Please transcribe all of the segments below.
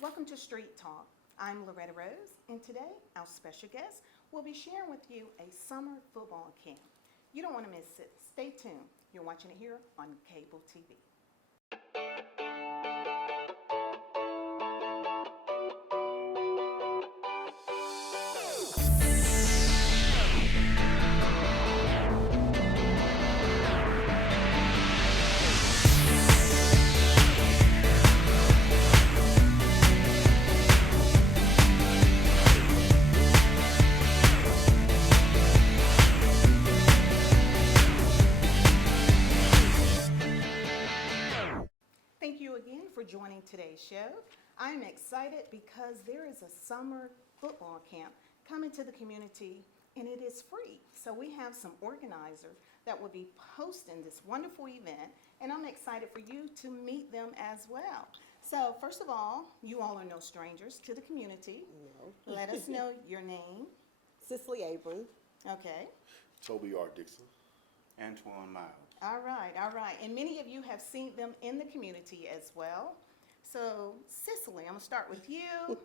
Welcome to Street Talk. I'm Loretta Rose, and today our special guest will be sharing with you a summer football camp. You don't want to miss it. Stay tuned. You're watching it here on cable TV. Thank you again for joining today's show. I'm excited because there is a summer football camp coming to the community and it is free. So we have some organizers that will be hosting this wonderful event and I'm excited for you to meet them as well. So first of all, you all are no strangers to the community. No. Let us know your name. Cicely Abram. Okay. Toby R. Dixon. Antoine Miles. All right, all right. And many of you have seen them in the community as well. So, Cicely, I'm going to start with you.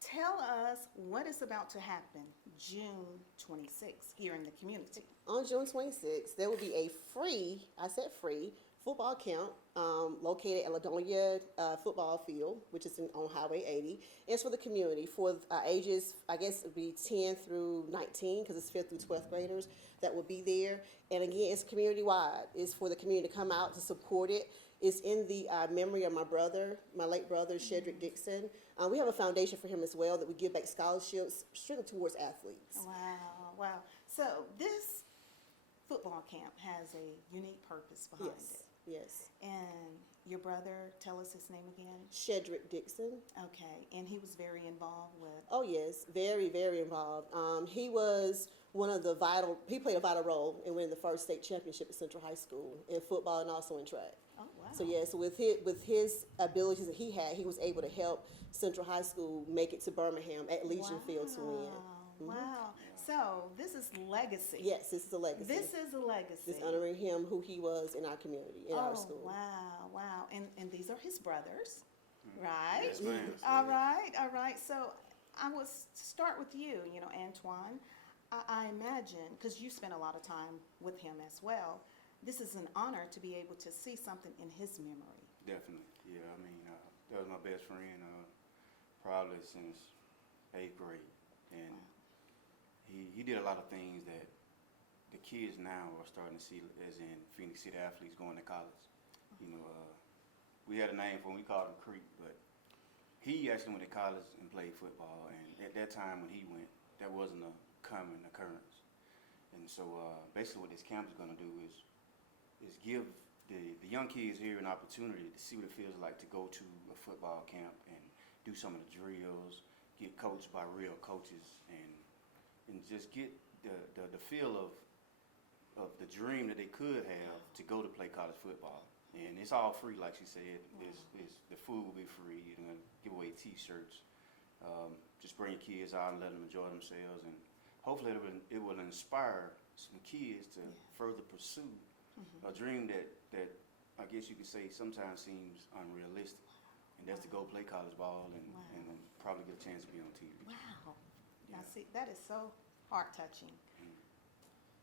Tell us what is about to happen June 26th here in the community. On June 26th, there will be a free, I said free, football camp located at Ladonia Football Field, which is on Highway 80. It's for the community for ages, I guess it would be 10 through 19, because it's 5th through 12th graders that will be there. And again, it's community-wide. It's for the community to come out to support it. It's in the memory of my brother, my late brother, Shedrick Dixon. We have a foundation for him as well that we give back scholarships strictly towards athletes. Wow, wow. So, this football camp has a unique purpose behind Yes, it. yes. And your brother, tell us his name again. Shedrick Dixon. Okay, and he was very involved with. Oh yes, very, very involved. He was he played a vital role in winning the first state championship at Central High School in football and also in track. Oh wow. So yes, with his abilities that he had, he was able to help Central High School make it to Birmingham at Legion Field to win. Wow. So this is legacy. Yes, this is a legacy. This is a legacy. It's honoring him, who he was in our community, in our school. Wow, wow. And these are his brothers, right? Yes, ma'am. All right, all right. So I will start with you, Antoine. I imagine, because you spent a lot of time with him as well, this is an honor to be able to see something in his memory. Definitely. Yeah, I mean, that was my best friend probably since 8th grade. And he did a lot of things that the kids now are starting to see, as in Phoenix City athletes going to college. We had a name for him, we called him Creek, but he actually went to college and played football. And at that time when he went, that wasn't a common occurrence. And so basically what this camp is going to do is give the young kids here an opportunity to see what it feels like to go to a football camp and do some of the drills, get coached by real coaches, and just get the feel of the dream that they could have to go to play college football. And it's all free, like she said. The food will be free. You're going to give away T-shirts. Just bring your kids out and let them enjoy themselves, and hopefully it will inspire some kids to further pursue a dream that I guess you could say sometimes seems unrealistic, and that's to go play college ball and probably get a chance to be on TV. Wow. Now see, that is so heart-touching.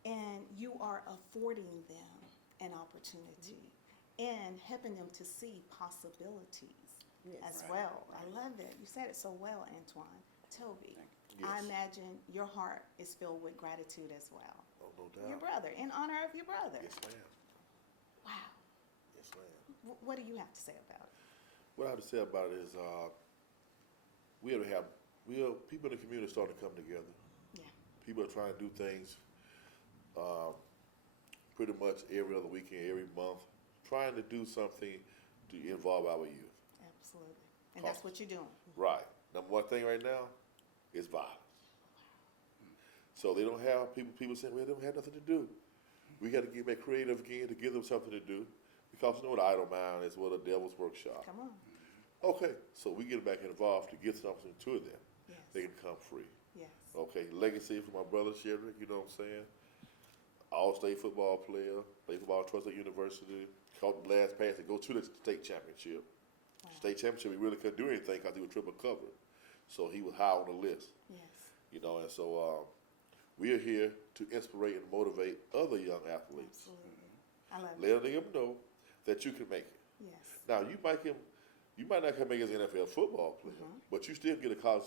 And you are affording them an opportunity and helping them to see possibilities as well. I love it. You said it so well, Antoine. Toby, I imagine your heart is filled with gratitude as well. Oh, no doubt. Your brother, in honor of your brother. Yes, ma'am. Wow. Yes, ma'am. What do you have to say about it? What I have to say about it is people in the community are starting to come together. Yeah. People are trying to do things pretty much every other weekend, every month, trying to do something to involve our youth. Absolutely. And that's what you're doing. Right. Number one thing right now is violence. So they don't have people saying, well, they don't have nothing to do. We got to get back creative again to give them something to do. Because you know what idle mind is, what a devil's workshop. Come on. Okay, so we get back involved to get something to them. Yes. They can come free. Yes. Okay, legacy from my brother Shedrick, you know what I'm saying? All-state football player, played football at Trust University, caught the blast pass to go to the state championship. State championship, he really couldn't do anything because he was triple covered. So he was high on the list, Yes. you know, and so we are here to inspire and motivate other young athletes, Absolutely. I love it. letting them know that you can make it. Yes. Now, you might not can make it as an NFL football player, but you still get a college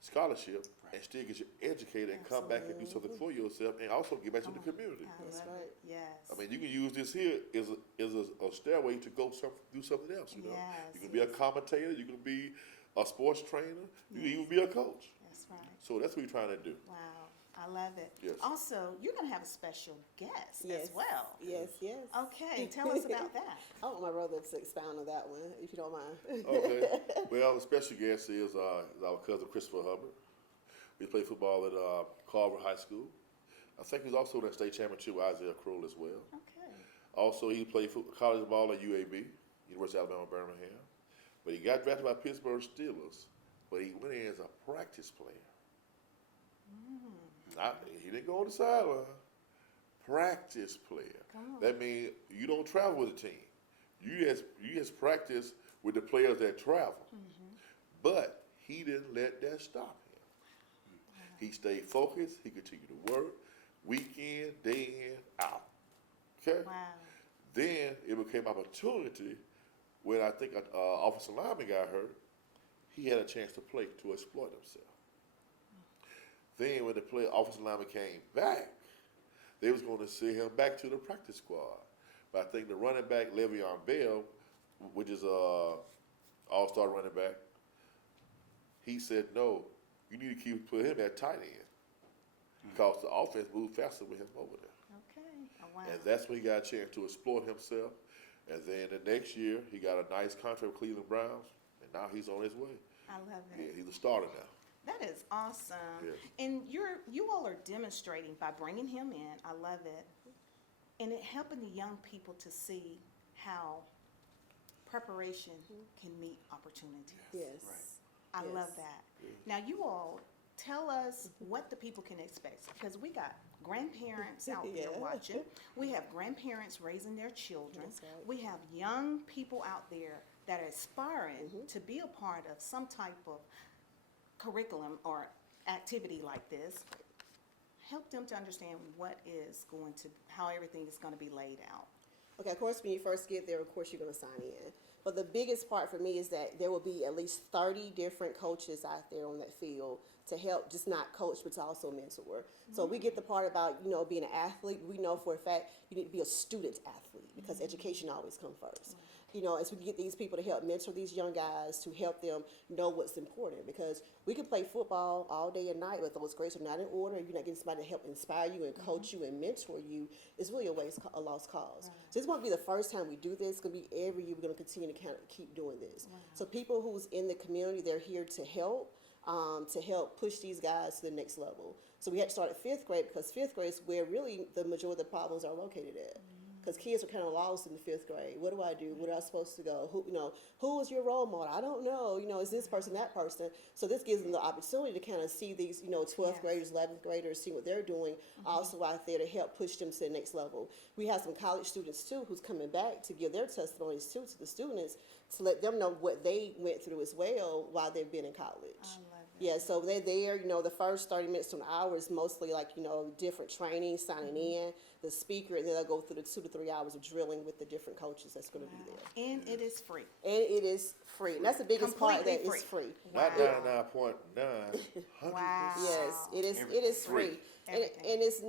scholarship and still get you educated and come back and do something for yourself and also get back to the community. I That's love right. it. Yes. I mean, you can use this here as a stairway to go do something else, you know. Yes, You can be a commentator, you can be a sports trainer, you can even be a coach. That's right. So that's what we're trying to do. Wow. I love it. Yes. Also, you're going to have a special guest Yes. as well. Yes, yes. Okay. Tell us about that. I want my brother to expound on that one, if you don't mind. Okay. Well, the special guest is our cousin Christopher Hubbard. We played football at Carver High School. I think he was also in the state championship with Isaiah Crowell as well. Okay. Also, he played college ball at UAB, University of Alabama, Birmingham. But he got drafted by Pittsburgh Steelers, but he went in as a practice player. He didn't go on the sideline. Practice player. Come on. That means you don't travel with the team. You just practice with the players that travel. But he didn't let that stop him. He stayed focused. He continued to work, week in, day in, out. Okay. Wow. Then it became opportunity when I think an offensive lineman got hurt. He had a chance to play to exploit himself. Then when the offensive lineman came back, they was going to send him back to the practice squad. But I think the running back, Le'Veon Bell, which is a all-star running back, he said, no, you need to put him at tight end because the offense moved faster with him over there. Okay. Oh, wow. And that's when he got a chance to exploit himself. And then the next year, he got a nice contract with Cleveland Browns, and now he's on his way. I love Yeah, it. he's a starter now. That is awesome. Yes. And you all are demonstrating by bringing him in. I love it. And it helping the young people to see how preparation can meet opportunities. Yes. I Yes. love that. Now you all tell us what the people can expect because we got grandparents out there Yeah. watching. We have grandparents raising their children. That's right. We have young people out there that are aspiring to be a part of some type of curriculum or activity like this. Help them to understand how everything is going to be laid out. Okay, of course, when you first get there, of course, you're going to sign in. But the biggest part for me is that there will be at least 30 different coaches out there on that field to help, just not coach, but to also mentor. So we get the part about, being an athlete. We know for a fact you need to be a student athlete because education always comes first. As we get these people to help mentor these young guys, to help them know what's important, because we can play football all day and night, but those grades are not in order, and you're not getting somebody to help inspire you and coach you and mentor you. It's really a lost cause. So this won't be the first time we do this. It's going to be every year. We're going to continue to kind of keep doing this. So people who's in the community, they're here to help push these guys to the next level. So we had to start at 5th grade because 5th grade is where really the majority of the problems are located at. Because kids are kind of lost in the 5th grade. What do I do? Where am I supposed to go? Who is your role model? I don't know. Is this person, that person? So this gives them the opportunity to kind of see these, 12th graders, 11th graders, see what they're doing also out there to help push them to the next level. We have some college students too who's coming back to give their testimonies too to the students to let them know what they went through as well while they've been in college. I love it. Yeah, so they're there, the first 30 minutes to an hour is mostly like, different training, signing in, the speaker, and then they'll go through the 2 to 3 hours of drilling with the different coaches that's going to be there. And it is free. And it is free. And that's the biggest part, that Completely it's free. Not Wow. 99.9, 100%. Wow. Yes, it is free. And Everything. it's,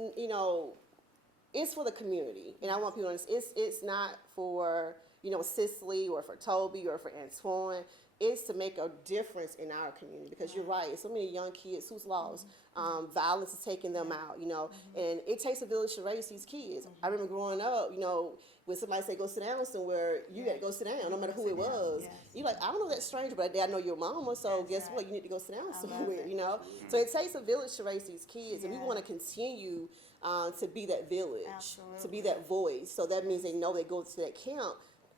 it's for the community. And I want people to understand, it's not for, Cicely or for Toby or for Antoine. It's to make a difference in our community because you're right. It's so many young kids who's lost. Violence is taking them out, and it takes a village to raise these kids. I remember growing up, when somebody say go sit down somewhere, you got to go sit down, no matter who it was. Yes. You're like, I don't know that stranger, but I know your mama, so That's guess right. what? You need to go sit down I somewhere, love it. So it takes a village to raise these kids, and we Yeah. want to continue to be that village, to Absolutely. be that voice. So that means they know they go to that camp.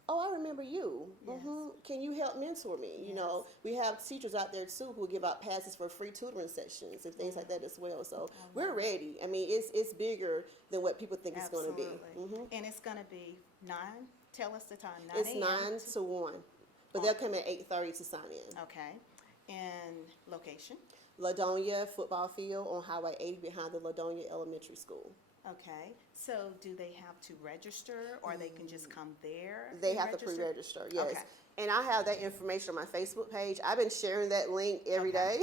Oh, I remember you. Yes. Can you help mentor me? Yes. We have teachers out there too who give out passes for free tutoring sessions and things like that as well. So we're ready. I mean, it's bigger than what people think it's going to be. Absolutely. And it's going to be 9. Tell us the time. 9 It's a.m. 9 to 1. but they'll come at 8:30 to sign in. Okay. And location? Ladonia football field on Highway 80 behind the Ladonia Elementary School. Okay. So do they have to register or they can just come there? They and have to register? pre-register, yes. Okay. And I have that information on my Facebook page. I've been sharing that link every day.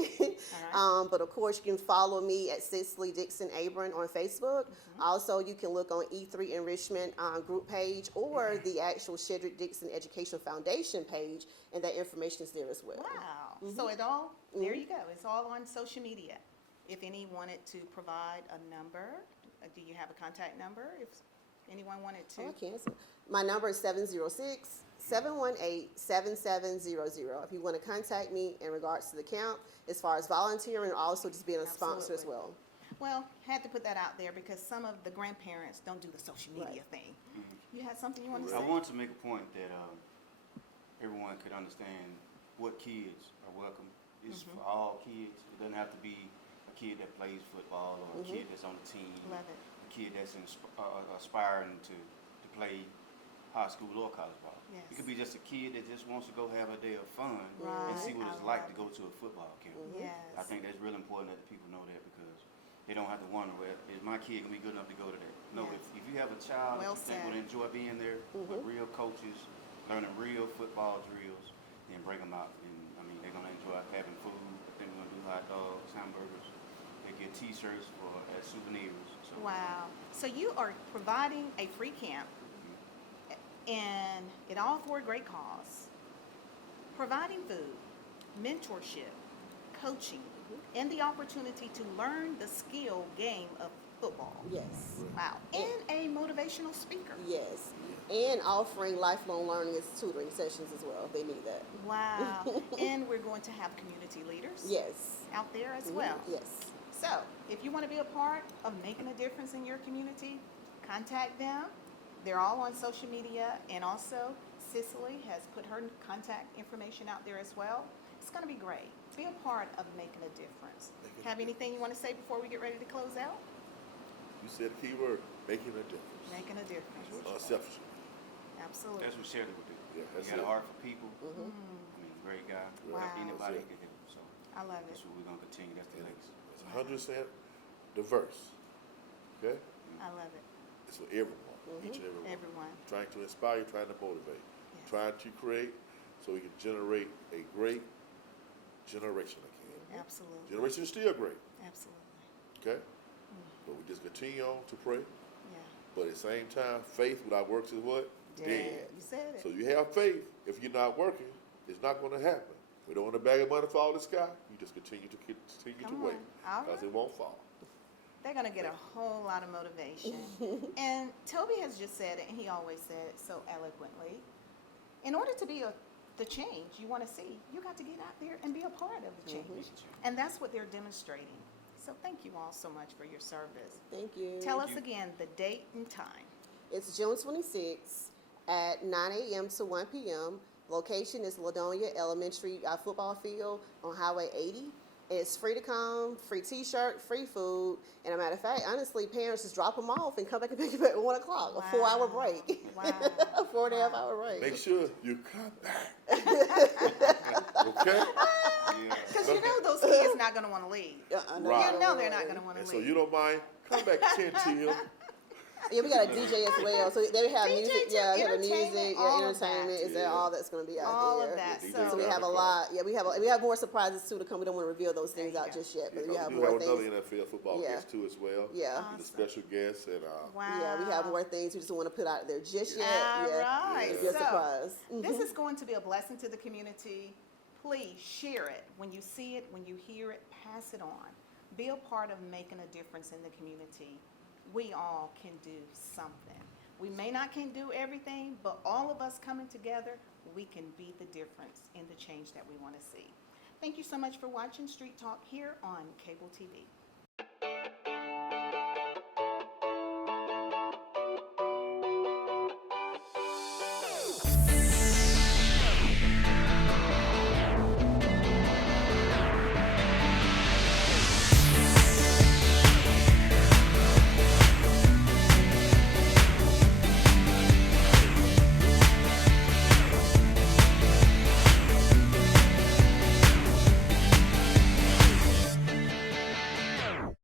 All right. But of course, you can follow me at Cicely Dixon Abram on Facebook. Also, you can look on E3 Enrichment group page or the actual Shedrick Dixon Educational Foundation page, and that information is there as well. Wow. So it all, there you go. It's all on social media. If any wanted to provide a number, do you have a contact number? If anyone wanted to. Oh, I can. My number is 706-718-7700. If you want to contact me in regards to the camp, as far as volunteering, and also just being a sponsor as Absolutely. well. Well, had to put that out there because some of the grandparents don't do the social media thing. You had something you wanted to I say? want to make a point that everyone could understand what kids are welcome. It's for all kids. It doesn't have to be a kid that plays football or a kid that's on the team. Love it. A kid that's aspiring to play high school or college ball. Yes. It could be just a kid that just wants to go have a day of fun Right. and see what I it's like love to go to a football camp. Yes. I think that's really important that the people know that because they don't have to wonder, well, is my kid going to be good enough to go to that? No, Yes. if you have a child Well that you think said. would enjoy being there with real coaches, learning real football drills, then bring them out. And I mean, they're going to enjoy having food. I think we're going to do hot dogs, hamburgers. They get T-shirts as souvenirs. So, Wow. So you are providing a free camp and it all for a great cause. Providing food, mentorship, coaching, and the opportunity to learn the skill game of football. Yes. Wow. And a motivational speaker. Yes. And offering lifelong learning as tutoring sessions as well, if they need that. Wow. And we're going to have community leaders Yes. out there as well. Yes. So, if you want to be a part of making a difference in your community, contact them. They're all on social media, and also Cicely has put her contact information out there as well. It's going to be great. Be a part of making a difference. Have anything you want to say before we get ready to close out? You said the key word, making a difference. Making a difference. Unselfishly. Absolutely. that's what Shedrick would do. Yeah, He that's got it. a heart for people. I mean, great guy. Wow. Anybody That's it. can help. So I love that's it. what we're going to continue. That's the legacy. It's 100% diverse. Okay? I love it. It's for everyone, each and every one. Everyone. Trying to inspire, trying to motivate, Yes. trying to create so we can generate a great generation again. Absolutely. Generation is still great, Absolutely. okay? But we just continue on to pray. Yeah. But at the same time, faith without works is what? Dead. You said it. So you have faith. If you're not working, it's not going to happen. We don't want a bag of money fall out of the sky. You just continue to Come wait on. All because right. it won't fall. They're going to get a whole lot of motivation. And Toby has just said it, and he always said it so eloquently. In order to be the change you want to see, you got to get out there and be a part of the change. And that's what they're demonstrating. So thank you all so much for your service. Thank you. Tell us again the date and time. It's June 26th at 9 a.m. to 1 p.m. Location is Ladonia Elementary football field on Highway 80. It's free to come, free T-shirt, free food, and a matter of fact, honestly, parents just drop them off and come back and pick them up at 1 o'clock. Wow. A 4-hour break. Wow. A 4.5-hour break. Make sure you come back. Okay? Yeah. Because you know those kids not going to want to leave. Right. You know they're not going to want to And leave. so you don't mind, come back 10 till. Yeah, we got a DJ as well, so they have DJ music. too, Yeah, we have a entertainment, music, all yeah, of that. entertainment. Is that Yeah. all that's going to be out all there? of that. Yeah, So So we DJ have a Car. lot. Yeah, we have more surprises too to come. We don't want to reveal those things There you out go. just yet, but You we know, have we do more have another things. NFL football Yeah. guest too as well. Yeah. He's a special guest, and wow. Yeah, we have more things we just don't want to put out there just yet. All yeah. right. It'll be a So, surprise. This is going to be a blessing to the community. Please share it. When you see it, when you hear it, pass it on. Be a part of making a difference in the community. We all can do something. We may not can do everything, but all of us coming together, we can be the difference in the change that we want to see. Thank you so much for watching Street Talk here on Cable TV.